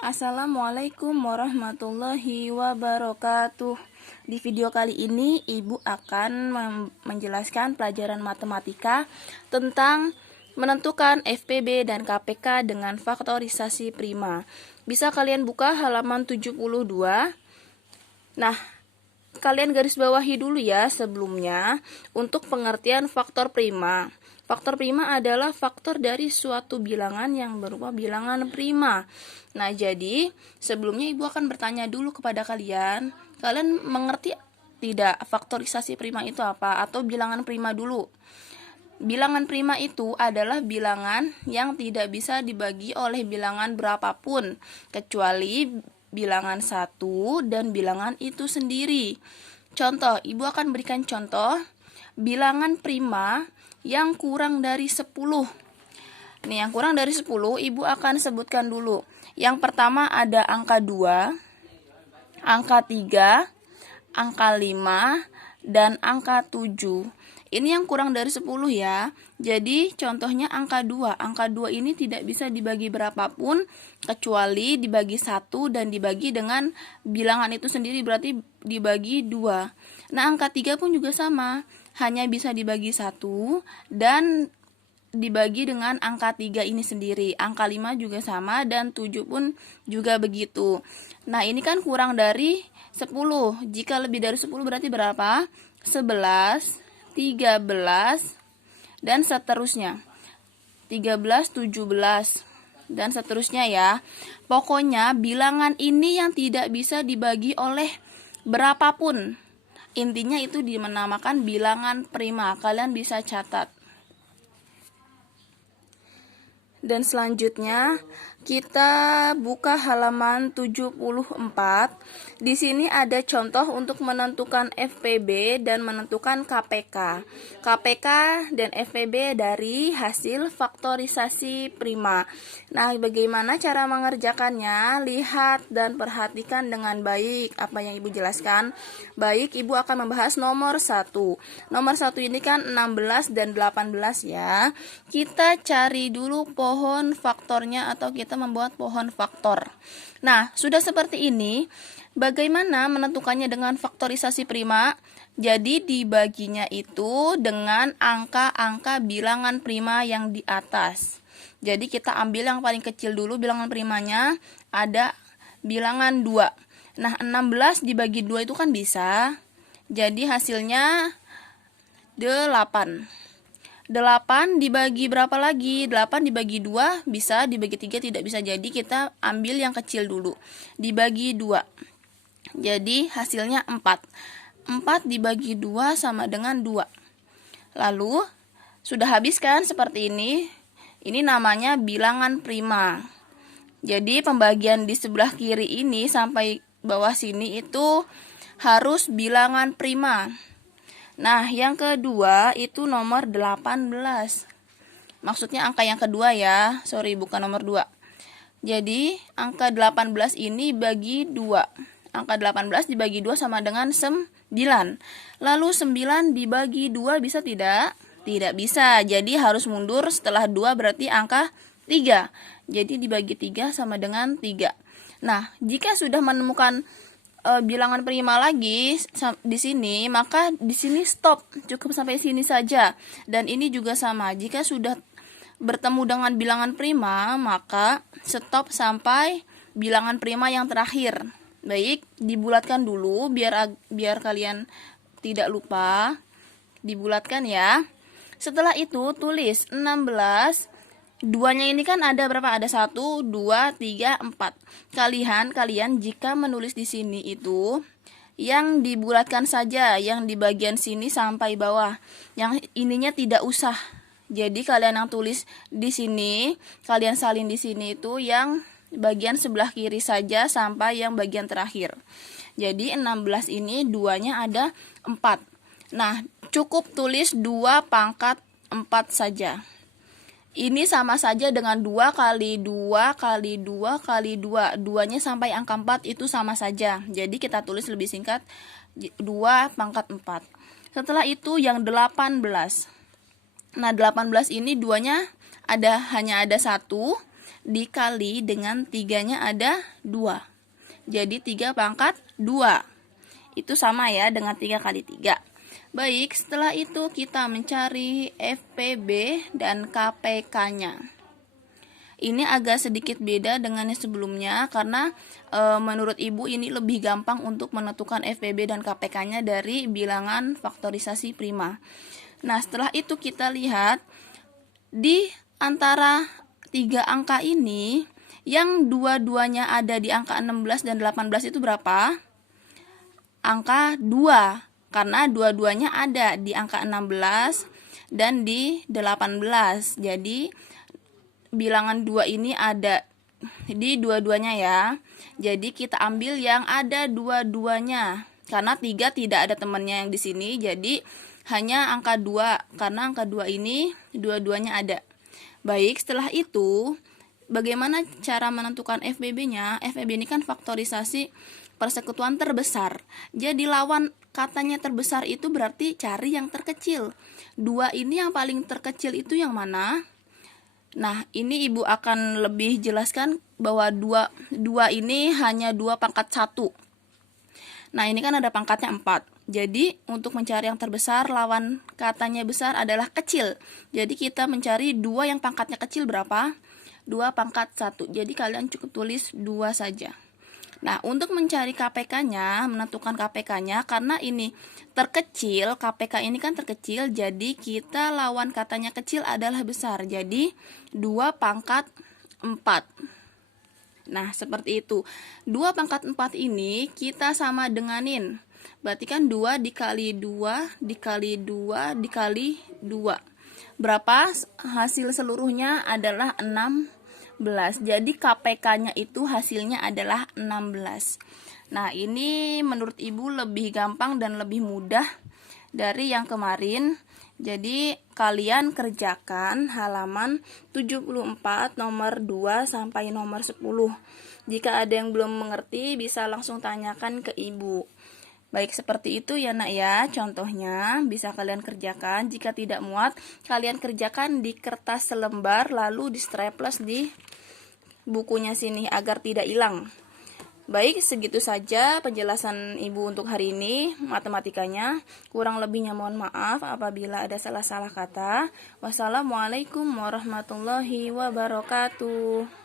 Assalamualaikum warahmatullahi wabarakatuh. Di video kali ini Ibu akan menjelaskan pelajaran matematika tentang menentukan FPB dan KPK dengan faktorisasi prima. Bisa kalian buka halaman 72. Nah, kalian garis bawahi dulu ya sebelumnya untuk pengertian faktor prima. Faktor prima adalah faktor dari suatu bilangan yang berupa bilangan prima. Nah, jadi sebelumnya Ibu akan bertanya dulu kepada kalian. Kalian mengerti tidak faktorisasi prima itu apa? Atau bilangan prima dulu. Bilangan prima itu adalah bilangan yang tidak bisa dibagi oleh bilangan berapapun, kecuali bilangan satu dan bilangan itu sendiri. Contoh, Ibu akan berikan contoh bilangan prima yang kurang dari 10. Nih, yang kurang dari 10 Ibu akan sebutkan dulu. Yang pertama ada angka 2, angka 3, angka 5, dan angka 7. Ini yang kurang dari 10 ya. Jadi contohnya angka 2. Angka 2 ini tidak bisa dibagi berapapun kecuali dibagi 1 dan dibagi dengan bilangan itu sendiri, berarti dibagi 2. Nah, angka 3 pun juga sama. Hanya bisa dibagi 1 dan dibagi dengan angka 3 ini sendiri. Angka 5 juga sama dan 7 pun juga begitu. Nah, ini kan kurang dari 10. Jika lebih dari 10 berarti berapa? 11, 13, dan seterusnya. 13, 17, dan seterusnya ya. Pokoknya bilangan ini yang tidak bisa dibagi oleh berapapun. Intinya itu dinamakan bilangan prima. Kalian bisa catat. Dan selanjutnya kita buka halaman 74. Di sini ada contoh untuk menentukan FPB dan menentukan KPK. KPK dan FPB dari hasil faktorisasi prima. Nah, bagaimana cara mengerjakannya? Lihat dan perhatikan dengan baik apa yang Ibu jelaskan. Baik, Ibu akan membahas nomor 1. Nomor 1 ini kan 16 dan 18 ya. Kita cari dulu pohon faktornya atau kita membuat pohon faktor. Nah, sudah seperti ini. Bagaimana menentukannya dengan faktorisasi prima? Jadi dibaginya itu dengan angka-angka bilangan prima yang di atas. Jadi kita ambil yang paling kecil dulu bilangan primanya, ada bilangan 2. Nah, 16 dibagi 2 itu kan bisa. Jadi hasilnya 8. 8 dibagi berapa lagi? 8 dibagi 2 bisa, dibagi 3 tidak bisa. Jadi kita ambil yang kecil dulu. Dibagi 2. Jadi hasilnya 4. 4 dibagi 2 sama dengan 2. Lalu sudah habis kan seperti ini? Ini namanya bilangan prima. Jadi pembagian di sebelah kiri ini sampai bawah sini itu harus bilangan prima. Nah, yang kedua itu nomor 18. Maksudnya angka yang kedua ya. Sorry, bukan nomor 2. Jadi, angka 18 ini bagi 2. Angka 18 dibagi 2 sama dengan 9. Lalu 9 dibagi 2 bisa tidak? Tidak bisa. Jadi harus mundur setelah 2 berarti angka 3. Jadi dibagi 3 sama dengan 3. Nah, jika sudah menemukan bilangan prima lagi di sini, maka di sini stop, cukup sampai sini saja. Dan ini juga sama, jika sudah bertemu dengan bilangan prima, maka stop sampai bilangan prima yang terakhir. Baik, dibulatkan dulu biar kalian tidak lupa. Dibulatkan ya. Setelah itu tulis 16. Duanya ini kan ada berapa? Ada 1, 2, 3, 4. Kalian jika menulis di sini itu yang dibulatkan saja, yang di bagian sini sampai bawah. Yang ininya tidak usah. Jadi kalian yang tulis di sini, kalian salin di sini itu yang bagian sebelah kiri saja sampai yang bagian terakhir. Jadi 16 ini duanya ada 4. Nah, cukup tulis 2 pangkat 4 saja. Ini sama saja dengan 2 kali 2 kali 2 kali 2. Duanya sampai angka 4 itu sama saja. Jadi kita tulis lebih singkat 2 pangkat 4. Setelah itu yang 18. Nah, 18 ini duanya hanya ada 1. dikali dengan 3-nya ada 2. Jadi 3 pangkat 2. Itu sama ya dengan 3 kali 3. Baik, setelah itu kita mencari FPB dan KPK-nya. Ini agak sedikit beda dengan yang sebelumnya karena menurut Ibu ini lebih gampang untuk menentukan FPB dan KPK-nya dari bilangan faktorisasi prima. Nah, setelah itu kita lihat di antara 3 angka ini yang dua-duanya ada di angka 16 dan 18 itu berapa? Angka 2. Karena dua-duanya ada di angka 16 dan di 18. Jadi bilangan 2 ini ada di dua-duanya ya. Jadi kita ambil yang ada dua-duanya. Karena 3 tidak ada temannya yang di sini, jadi hanya angka 2. Karena angka 2 ini dua-duanya ada. Baik, setelah itu bagaimana cara menentukan FBB-nya? FBB ini kan faktorisasi persekutuan terbesar. Jadi lawan katanya terbesar itu berarti cari yang terkecil. 2 ini yang paling terkecil itu yang mana? Nah, ini Ibu akan lebih jelaskan bahwa 2 ini hanya 2 pangkat 1. Nah, ini kan ada pangkatnya 4. Jadi, untuk mencari yang terbesar, lawan katanya besar adalah kecil. Jadi, kita mencari 2 yang pangkatnya kecil berapa? 2 pangkat 1. Jadi, kalian cukup tulis 2 saja. Nah, untuk mencari KPK-nya, menentukan KPK-nya, karena ini terkecil, KPK ini kan terkecil, jadi kita lawan katanya kecil adalah besar. Jadi, 2 pangkat 4. Nah, seperti itu. 2 pangkat 4 ini kita sama denganin. Berarti kan 2 dikali 2, dikali 2, dikali 2. Berapa? Hasil seluruhnya adalah 16. Jadi KPK-nya itu hasilnya adalah 16. Nah, ini menurut Ibu lebih gampang dan lebih mudah dari yang kemarin. Jadi kalian kerjakan halaman 74 nomor 2 sampai nomor 10. Jika ada yang belum mengerti bisa langsung tanyakan ke Ibu. Baik, seperti itu ya nak ya, contohnya bisa kalian kerjakan. Jika tidak muat, kalian kerjakan di kertas selembar lalu di staples di bukunya sini agar tidak hilang. Baik, segitu saja penjelasan Ibu untuk hari ini matematikanya. Kurang lebihnya mohon maaf apabila ada salah-salah kata. Wassalamualaikum warahmatullahi wabarakatuh.